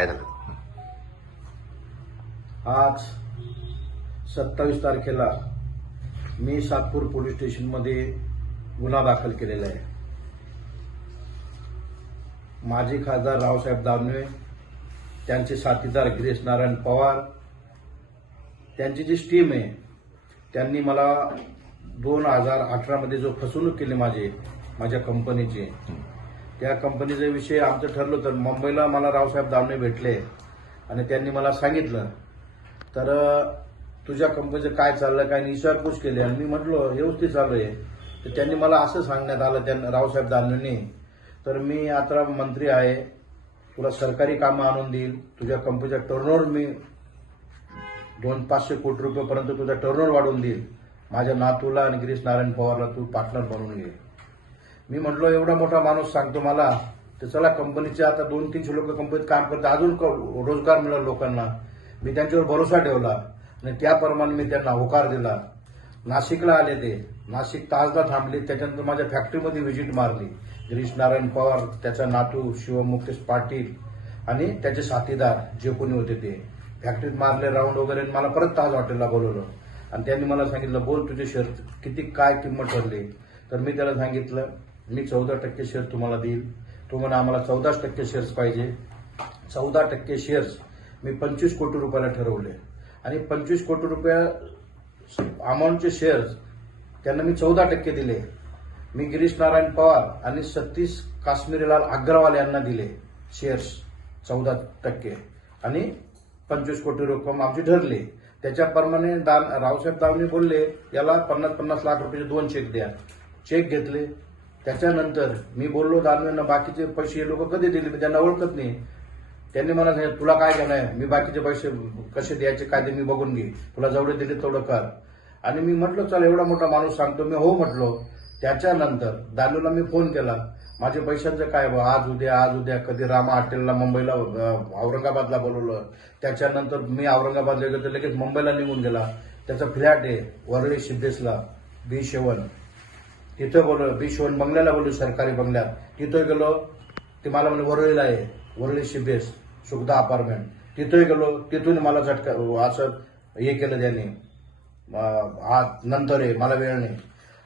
काय झालं आज सत्तावीस तारखेला मी सातपूर पोलीस स्टेशनमध्ये गुन्हा दाखल केलेला आहे. माजी खासदार रावसाहेब दानवे त्यांचे साथीदार गिरीश नारायण पवार त्यांची जी स्टीम आहे त्यांनी मला दोन हजार अठरामध्ये जो फसवणूक केली माझी माझ्या कंपनीची त्या कंपनीचा विषय आमचं ठरलं तर मुंबईला मला रावसाहेब दामणे भेटले आणि त्यांनी मला सांगितलं तर तुझ्या कंपनीचं काय चाललं काय विचारपूस केली. आणि मी म्हटलो व्यवस्थित चालू आहे तर त्यांनी मला असं सांगण्यात आलं त्या रावसाहेब दानवेंनी तर मी आता मंत्री आहे तुला सरकारी कामं आणून देईल तुझ्या कंपनीचा टर्नओव्हर मी दोन पाचशे कोटी रुपयेपर्यंत तुझा टर्नओव्हर वाढवून देईल. माझ्या नातूला आणि गिरीश नारायण पवारला तू पार्टनर बनवून घे. मी म्हटलो एवढा मोठा माणूस सांगतो मला तर चला कंपनीचे आता दोन तीनशे लोक कंपनीत काम करतात. अजून क- रोजगार मिळाला लोकांना. मी त्यांच्यावर भरोसा ठेवला आणि त्याप्रमाणे मी त्यांना होकार दिला. नाशिकला आले ते. नाशिक तासला थांबले. त्याच्यानंतर माझ्या फॅक्टरीमध्ये व्हिजिट मारली. गिरीश नारायण पवार त्याचा नातू शिवमुक्तेश पाटील आणि त्याचे साथीदार जे कोणी होते ते. फॅक्टरीत मारले राऊंड वगैरे आणि मला परत ताज हॉटेलला बोलवलं. आणि त्यांनी मला सांगितलं बोल तुझे शेअर किती काय किंमत ठरली? तर मी त्याला सांगितलं मी चौदा टक्के शेअर तुम्हाला देईल. तो म्हणा आम्हाला चौदाच टक्के शेअर्स पाहिजे. चौदा टक्के शेअर्स मी पंचवीस कोटी रुपयाला ठरवले. आणि पंचवीस कोटी रुपया अमाऊंटचे शेअर्स त्यांना मी चौदा टक्के दिले. मी गिरीश नारायण पवार आणि सतीश काश्मीरीलाल अग्रवाल यांना दिले शेअर्स चौदा टक्के. आणि पंचवीस कोटी रक्कम आमची ठरली. त्याच्याप्रमाणे दान रावसाहेब दावणे बोलले याला पन्नास पन्नास लाख रुपयाचे दोन चेक द्या. चेक घेतले. त्याच्यानंतर मी बोललो दानवेंना बाकीचे पैसे हे लोक कधी दिले? मी त्यांना ओळखत नाही. त्यांनी मला सांगितलं तुला काय घेणार आहे? मी बाकीचे पैसे कसे द्यायचे काय ते मी बघून घे. तुला जेवढे दिले तेवढं कर. आणि मी म्हटलं चल एवढा मोठा माणूस सांगतो. मी हो म्हटलो. त्याच्यानंतर दानूला मी फोन केला. माझ्या पैशांचं काय बा? आज उद्या आज उद्या कधी रामा हॉटेलला मुंबईला औरंगाबादला बोलवलं. त्याच्यानंतर मी औरंगाबादला गेलो तर लगेच मुंबईला निघून गेला. त्याचा फ्लॅट आहे वरळी सिद्धेसला बी शेवन तिथं बोललो बी बंगल्याला बोललो सरकारी बंगल्यात. तिथं गेलो ते मला म्हणलं वरळीला आहे वरळी शिबेस सुखदा अपार्टमेंट. तिथंही गेलो तिथून मला झटका असं हे केलं त्यांनी. आज नंतर आहे मला वेळ नाही.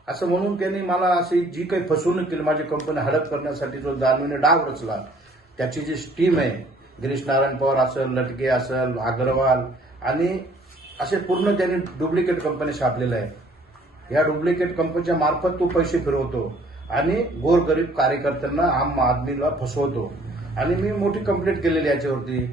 असं म्हणून त्यांनी मला अशी जी काही फसवणूक केली माझी कंपनी हडप करण्यासाठी जो दानवीने डाव रचला त्याची जी टीम आहे गिरीश नारायण पवार असेल लटके असेल अग्रवाल आणि असे पूर्ण त्यांनी डुप्लिकेट कंपनी छापलेल्या आहे. या डुप्लिकेट कंपनीच्या मार्फत तो पैसे फिरवतो आणि गोरगरीब कार्यकर्त्यांना आम आदमीला फसवतो. आणि मी मोठी कंप्लेंट केलेली याच्यावरती.